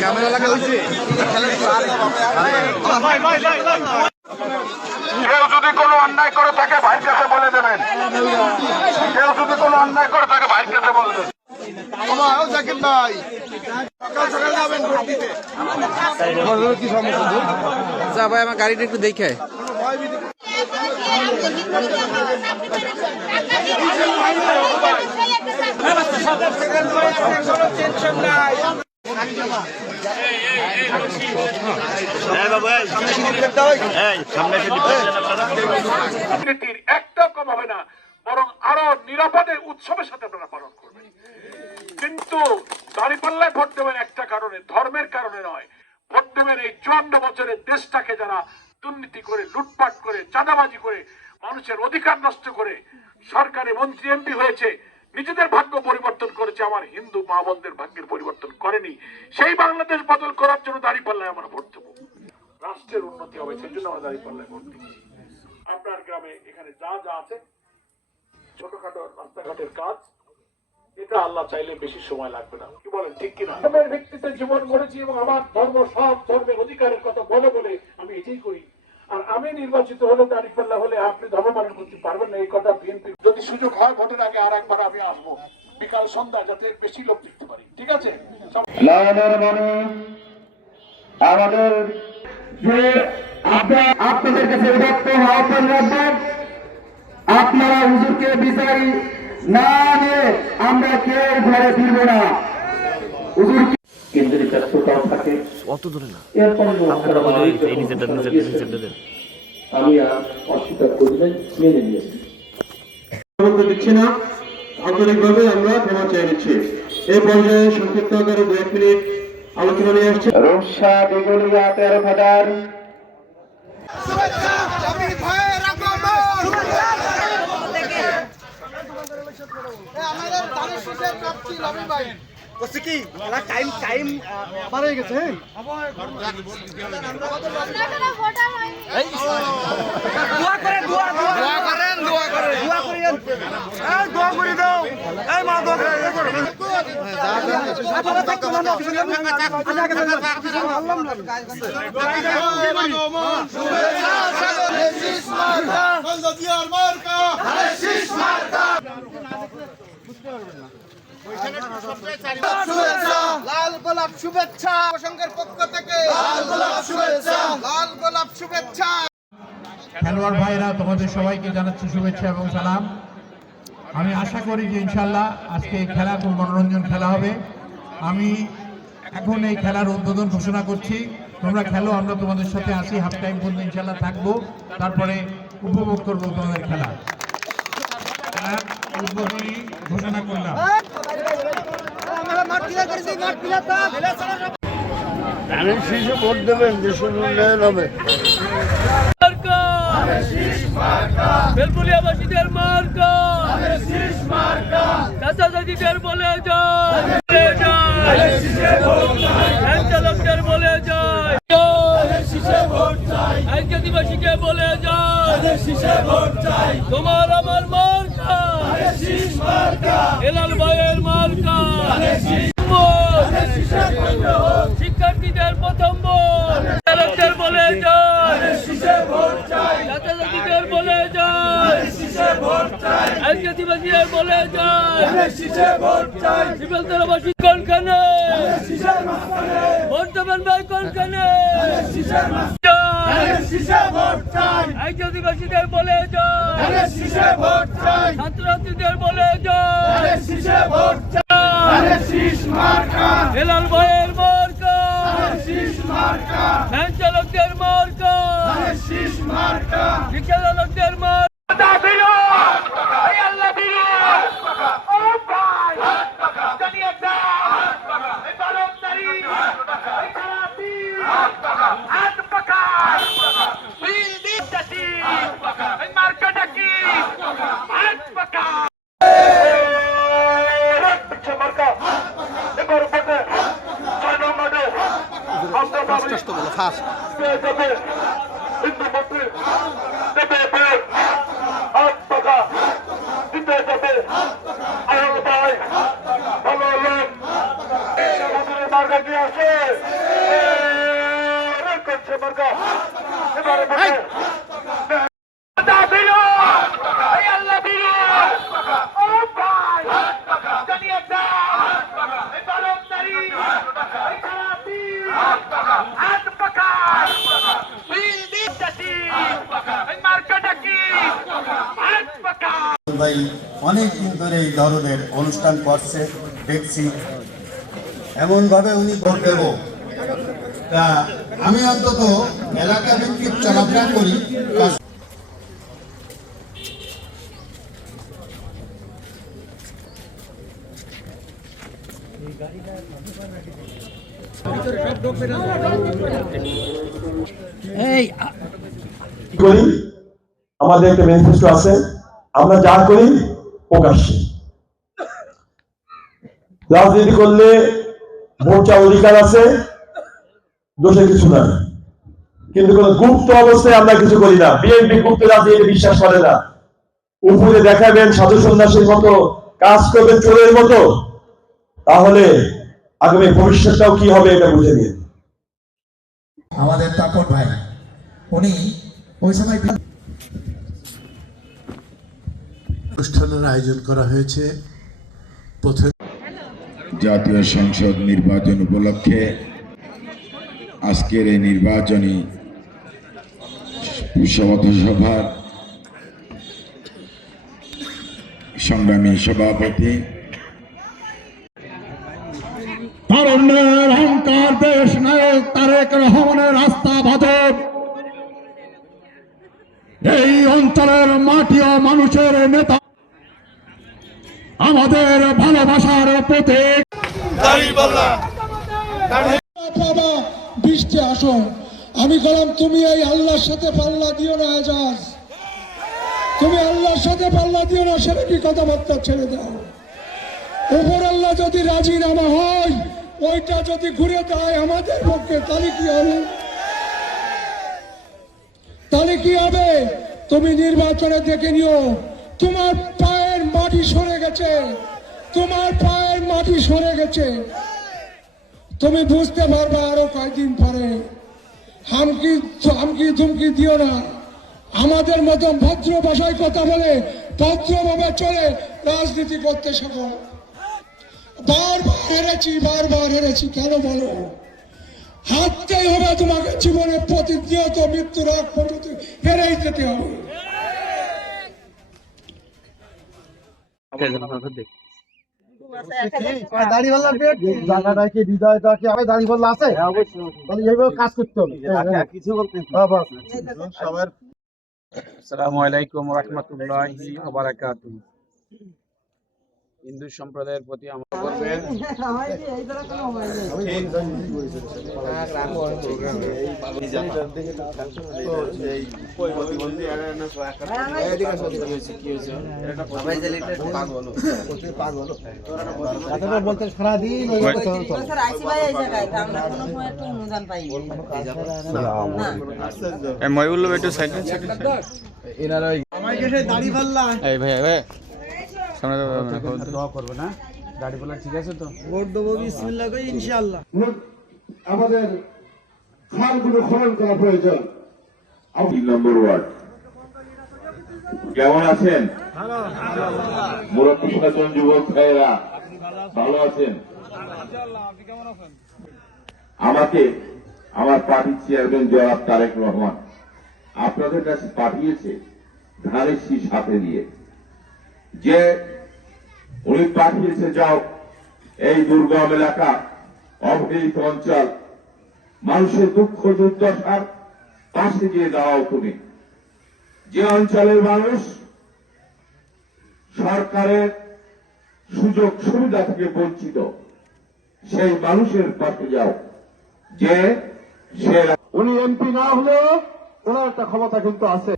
Camera লাগা হয়েছে। কেউ যদি কোনো অন্যায় করে থাকে ভাইয়ের কাছে বলে দেবেন। কেউ যদি কোনো অন্যায় করে থাকে ভাইয়ের কাছে বলে দেবেন। জাকির ভাই সকাল সকাল যাবেন ভোট দিতে। কি সমস্যা? আচ্ছা ভাই আমার গাড়িটা একটু দেখে। একটা কম হবে না, বরং আরো নিরাপদে উৎসবের সাথে আপনারা পালন করবেন। কিন্তু দাঁড়িপাল্লায় ভোট দেবেন একটা কারণে, ধর্মের কারণে নয়। ভোট দেবেন এই 54 বছরের দেশটাকে যারা দুর্নীতি করে, লুটপাট করে, চাঁদাবাজি করে, মানুষের অধিকার নষ্ট করে সরকারি মন্ত্রী এমপি হয়েছে, নিজেদের ভাগ্য পরিবর্তন করেছে, আমার হিন্দু মা বোনদের ভাগ্যের পরিবর্তন করেনি। সেই বাংলাদেশ বদল করার জন্য দাঁড়িপাল্লায় আমরা ভোট দেবো। রাষ্ট্রের উন্নতি হবে, সেই জন্য আমরা দাঁড়িপাল্লায় ভোট দিচ্ছি। আপনার গ্রামে এখানে যা যা আছে ছোটখাটো রাস্তাঘাটের কাজ, এটা আল্লাহ চাইলে বেশি সময় লাগবে না। কি বলেন, ঠিক কিনা? আমার ব্যক্তিতে জীবন গড়েছি এবং আমার ধর্ম সব ধর্মের অধিকারের কথা বলে বলে আমি এটাই করি। আর আমি নির্বাচিত হলে দাঁড়িপাল্লা হলে আপনি ধর্ম পালন করতে পারবেন না, এই কথা বিএনপি। যদি সুযোগ হয় ভোটের আগে আর একবার আমি আসবো, বিকাল সন্ধ্যা, যাতে বেশি লোক দেখতে পারি। ঠিক আছে? আমাদের যে আপনাদের কাছে উদাত্ত আহ্বান রাখবেন, আপনারা হুজুরকে বিচারি না নিয়ে আমরা কেউ ঘরে ফিরব না। হুজুর কেন্দ্রের ব্যস্ততাও থাকে, অত দূরে না, আমি অস্বীকার করি নাই, মেনে নিয়েছি। দিচ্ছি না, আন্তরিকভাবে আমরা ক্ষমা চেয়ে নিচ্ছি। এই পর্যায়ে সংক্ষিপ্ত আকারে 2 মিনিট আলোচনা নিয়ে আসছে রোষা বেগুলিয়া 13 ভাটার। লাল গোলাপ শুভেচ্ছা সংঘের পক্ষ থেকে, লাল গোলাপ শুভেচ্ছা, লাল গোলাপ শুভেচ্ছা। খেলোয়াড় ভাইরা তোমাদের সবাইকে জানাচ্ছি শুভেচ্ছা এবং সালাম। আমি আশা করি যে ইনশাল্লাহ আজকে এই খেলা খুব মনোরঞ্জন খেলা হবে। আমি এখন এই খেলার উদ্বোধন ঘোষণা করছি। তোমরা খেলো, আমরা তোমাদের সাথে আসি, হাফ টাইম পর্যন্ত ইনশাল্লাহ থাকবো, তারপরে উপভোগ করবো তোমাদের খেলা। উদ্বোধনী ঘোষণা করলাম। শিশু ভোট দেবেন, দেশের উন্নয়ন হবে। বেলপুলিয়াবাসীদের মার্কা, চাচাচাচিদের বলে যায়, চালকদের বলে যায়, আদিবাসীকে বলে যায়, তোমার আমার মার্কা, হেলাল ভাইয়ের মার্কা, শিক্ষার্থীদের প্রথম ভোট, চালকদের বলে যায়, চাচাচাচিদের বলে যায়, আদিবাসীদের বলে যায়, শিবলতলাবাসী কোনখানে ভোট দেবেন ভাই, কোনখানে আদিবাসীদের বলে যায়, ছাত্রছাত্রীদের বলে যায়, হেলাল ভাইয়ের মার্কা, ভ্যান চালকদের মার্কা, রিক্সা চালকদের মার্কা। ফাস্ট মার্কা এবারে আল্লাহ দিল এই আল্লাহ দিল ও ভাই জানিয়ে দাও এই বারোটারি এই খারাপি হাত পাকা বিল্ডিং জাতি এই মার্কাটা কি হাত পাকা ভাই অনেক দিন ধরে এই ধরনের অনুষ্ঠান করছে দেখছি, এমনভাবে উনি ভোট দেব। তা আমি অন্তত এলাকা ভিত্তিক চলাফেরা করি। করি আমাদের একটা ম্যানিফেস্টো আছে, আমরা যা করি প্রকাশ্যে। রাজনীতি করলে ভোট চাওয়ার অধিকার আছে, দোষের কিছু না, কিন্তু কোন গুপ্ত অবস্থায় আমরা কিছু করি না। বিএনপি গুপ্ত রাজনীতি বিশ্বাস করে না। উপরে দেখাবেন সাধু সন্ন্যাসীর মতো, কাজ করবেন চোরের মতো, তাহলে আগামী ভবিষ্যৎটাও কি হবে এটা বুঝে নিন। আমাদের তাপন ভাই উনি ওই সময় অনুষ্ঠানের আয়োজন করা হয়েছে। প্রথম জাতীয় সংসদ নির্বাচন উপলক্ষে আজকের এই নির্বাচনী পথসভার সংগ্রামী সভাপতি তারুণ্যের অহংকার দেশ নায়ক তারেক রহমানের আস্থাভাজন এই অঞ্চলের মাটি ও মানুষের নেতা, আমাদের ভালোবাসার প্রতীক। বাবা বৃষ্টি আসো, আমি বললাম তুমি এই আল্লাহর সাথে পাল্লা দিও না আজাজ, তুমি আল্লাহর সাথে পাল্লা দিও না, সেটা কি কথাবার্তা ছেড়ে দাও। উপর আল্লাহ যদি রাজিনামা হয়, ওইটা যদি ঘুরে দেয় আমাদের পক্ষে, তাহলে কি হবে? তাহলে কি হবে? তুমি নির্বাচনে দেখে নিও, তোমার পায়ের মাটি সরে গেছে, তোমার পায়ের মাটি সরে গেছে। তুমি বুঝতে পারবে আরো কয়েকদিন পরে। হামকি ধুমকি দিও না। আমাদের মতো ভদ্র ভাষায় কথা বলে ভদ্রভাবে চলে রাজনীতি করতে শেখো। বারবার হেরেছি কেন বলো? হারতেই হবে তোমাকে, জীবনে প্রতিনিয়ত মৃত্যুর আগ পর্যন্ত হেরেই যেতে হবে। জায়গাটাকে হৃদয়টাকে দাঁড়িয়ে আছে, তাহলে এইভাবে কাজ করতে হবে। সবার আসসালামু আলাইকুম ওয়া রাহমাতুল্লাহি ওয়া বারাকাতুহু। হিন্দু সম্প্রদায়ের প্রতি আমার করবেন বলতে সারাদিন ময়ূল একটু সাইড এনারা দাড়ি পাল্লা এই ভাই সামনে দোয়া করবে না, গাড়ি পাল্লা ঠিক আছে তো? ভোট দেবো বিসমিল্লাহ কই ইনশাআল্লাহ। আমাদের খালগুলো খনন করা প্রয়োজন। 3 নম্বর ওয়ার্ড কেমন আছেন? মুরব্বী সচেতন যুবক ভাইয়েরা ভালো আছেন? আমাকে আমার পার্টির চেয়ারম্যান জনাব তারেক রহমান আপনাদের কাছে পাঠিয়েছে ধানের শীষ হাতে দিয়ে, যে উনি পাঠিয়েছে যাও এই দুর্গম এলাকা, অবহেলিত অঞ্চল, মানুষের দুঃখ দুর্দশার পাশে গিয়ে দাঁড়াও তুমি। যে অঞ্চলের মানুষ সরকারের সুযোগ সুবিধা থেকে বঞ্চিত, সেই মানুষের পাশে যাও। যে সে উনি এমপি না হলেও ওনার একটা ক্ষমতা কিন্তু আছে।